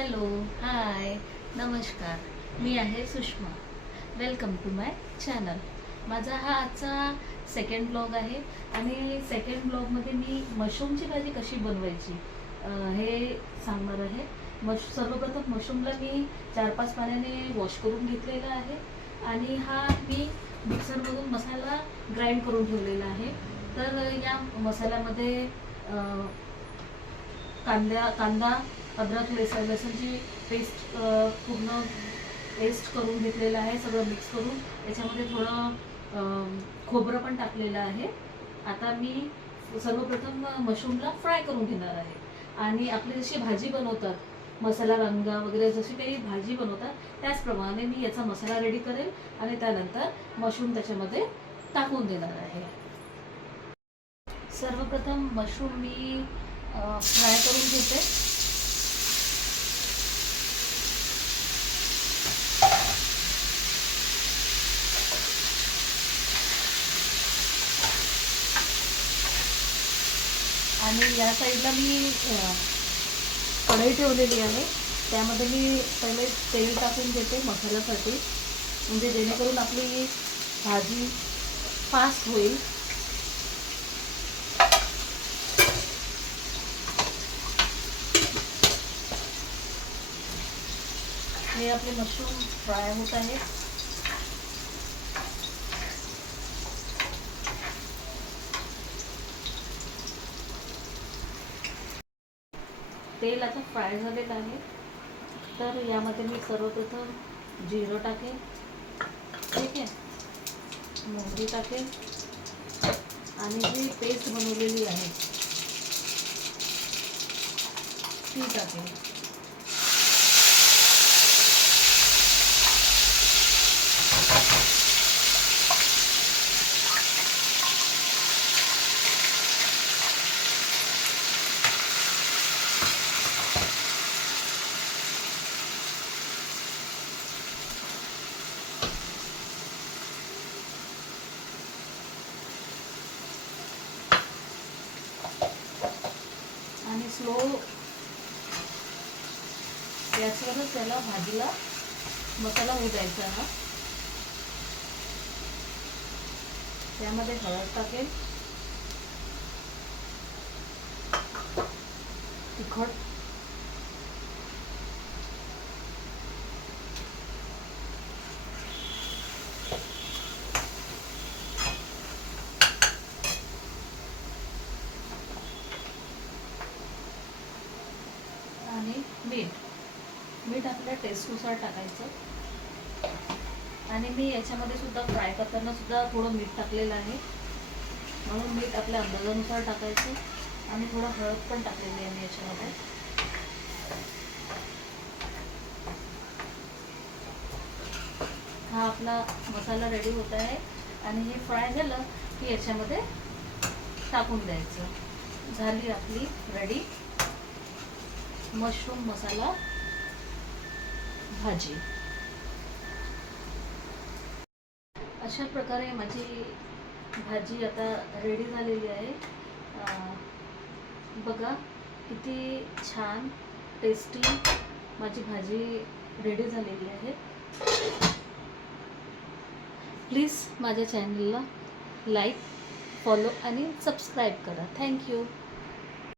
Hello, हाय, नमस्कार. मी आहे Sushma. Welcome to my channel. माझा हा आजचा सेकंड ब्लॉग आहे आणि सेकंड ब्लॉगमध्ये मी मशरूमची भाजी कशी बनवायची हे सांगणार आहे. सर्वप्रथम मशरूमला मी 4-5 पाण्याने वॉश करून घेतलेला आहे आणि हा मी मिक्सरमधून मसाला ग्राइंड करून ठेवलेला आहे. तर या मसाल्यामध्ये कांदा अद्रक लसूणची पेस्ट पूर्ण पेस्ट करून घेतलेलं आहे. सगळं मिक्स करून याच्यामध्ये थोडं खोबरं पण टाकलेलं आहे. आता मी सर्वप्रथम मशरूमला फ्राय करून घेणार आहे आणि आपली जशी भाजी बनवतात मसाला रंगा वगैरे जशी काही भाजी बनवतात त्याचप्रमाणे मी याचा मसाला रेडी करेल आणि त्यानंतर मशरूम त्याच्यामध्ये टाकून देणार आहे. सर्वप्रथम मशरूम मी फ्राय करून घेते. आणि या साईडला मी कढई ठेवलेली आहे. त्यामध्ये मी पहिले तेल टाकून घेते मसाल्यासाठी, म्हणजे जेणेकरून आपली भाजी फास्ट होईल. हे आपले मशरूम फ्राय होत आहे. तेल आता फ्राय झालेलं आहे. तर यामध्ये मी सर्वप्रथम जिरं टाकेन, ठीक आहे, मोहरी टाकेन आणि जी पेस्ट बनवलेली आहे ती टाकेन. आणि स्लो गॅसवरच त्याला भाजीला मसाला होऊ द्यायचा हा. त्यामध्ये हळद टाकेल, तिखट, आणि मीठ आपल्या टेस्टनुसार टाकायचं. आणि मी याच्यामध्ये सुद्धा फ्राय करताना सुद्धा थोडं मीठ टाकलेलं आहे, म्हणून मीठ आपल्या अंदाजानुसार टाकायचं. आणि थोडं हळद पण टाकलेली आहे मी याच्यामध्ये. हा आपला मसाला रेडी होत आहे आणि हे फ्राय झालं की याच्यामध्ये टाकून द्यायचं. झाली आपली रेडी मशरूम मसाला भाजी. अशा प्रकारे माझी भाजी आता रेडी झालेली आहे. बघा किती छान टेस्टी माझी भाजी रेडी झालेली आहे. प्लीज माझ्या चॅनलला लाईक, फॉलो आणि सबस्क्राईब करा. थँक्यू.